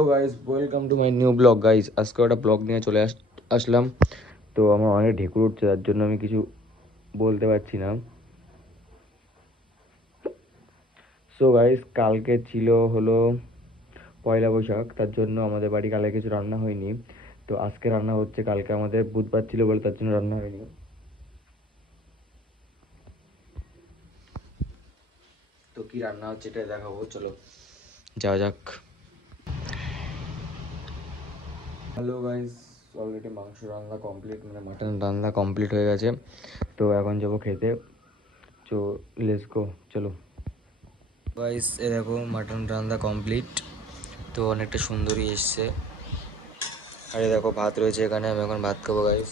Hello guys, welcome to my new blog guys. আজকে একটা blog নিয়ে চলে আসলাম। তো আমার অনেক ঢেকুর উঠছে, তার জন্য আমি কিছু বলতে পারছি না। সো গাইস, কালকে ছিল হলো পয়লা বৈশাখ, তার জন্য আমাদের বাড়ি কালকে কিছু রান্না হয়নি। তো আজকে রান্না হচ্ছে, কালকে আমাদের বুধবার ছিল বলে তার জন্য রান্না হয়নি। তো কি রান্না হচ্ছে এটা দেখাবো, চলো যাওয়া যাক। হ্যালো গাইস, অলরেডি মাংস রান্না কমপ্লিট, মানে মাটন রান্না কমপ্লিট হয়ে গেছে। তো এখন যাবো খেতে। তো লেটস গো, চলো গাইস। এ দেখো মাটন রান্না কমপ্লিট। তো অনেকটা সুন্দরই এসছে। আরে দেখো ভাত রয়েছে এখানে, আমি এখন ভাত খাবো গাইস।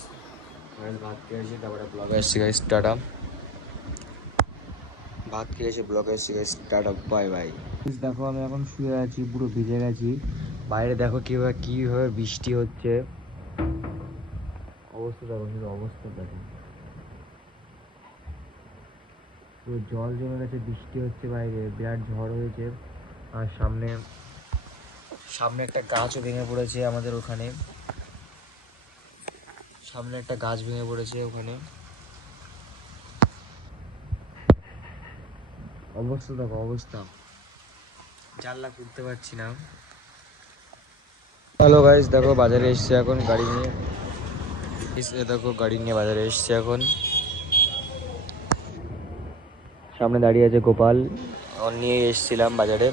ভাত খেয়েছি, তারপরে ব্লগে এসছি গাইস, টাটা। ভাত খেয়েছি, ব্লগে এসছি গাইস, টাটা, বাই বাই। দেখো আমি এখন শুয়ে আছি, পুরো ভিজে গেছি। বাইরে দেখো কিভাবে বৃষ্টি হচ্ছে। অবস্থা দেখো, শুধু অবস্থা দেখো, পুরো জল জমে গেছে, বৃষ্টি হচ্ছে বাইরে, বিরাট ঝড় হয়েছে। আর সামনে সামনে একটা গাছও ভেঙে পড়েছে আমাদের ওখানে। সামনে একটা গাছ ভেঙে পড়েছে ওখানে। অবস্থা দেখো, অবস্থা, জানলা খুলতে পারছি না। হ্যালো গাইস, দেখো বাজারে এসছে এখন গাড়ি নিয়ে। দেখো গাড়ি নিয়ে বাজারে এসছে এখন। সামনে দাঁড়িয়ে আছে গোপাল, ওর নিয়ে এসছিলাম বাজারে।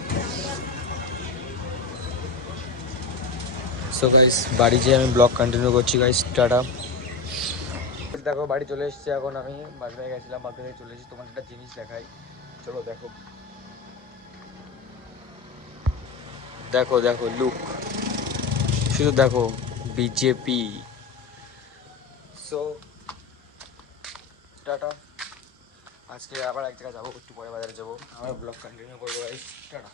সো গাইস, বাড়ি যেয়ে আমি ব্লগ কন্টিনিউ করছি গাইস, টাটা। দেখো বাড়ি চলে এসেছি এখন, আমি বাজারে গেছিলাম, বাজারে চলে এসেছি। তোমার একটা জিনিস দেখাই, চলো দেখো। দেখো দেখো লুক, শুধু দেখো, বিজেপি। So tata. আজকে আবার এক জায়গায় যাবো, একটু পরে বাজারে যাবো, আবার ব্লগ কন্টিনিউ করবো গাইস, টাটা।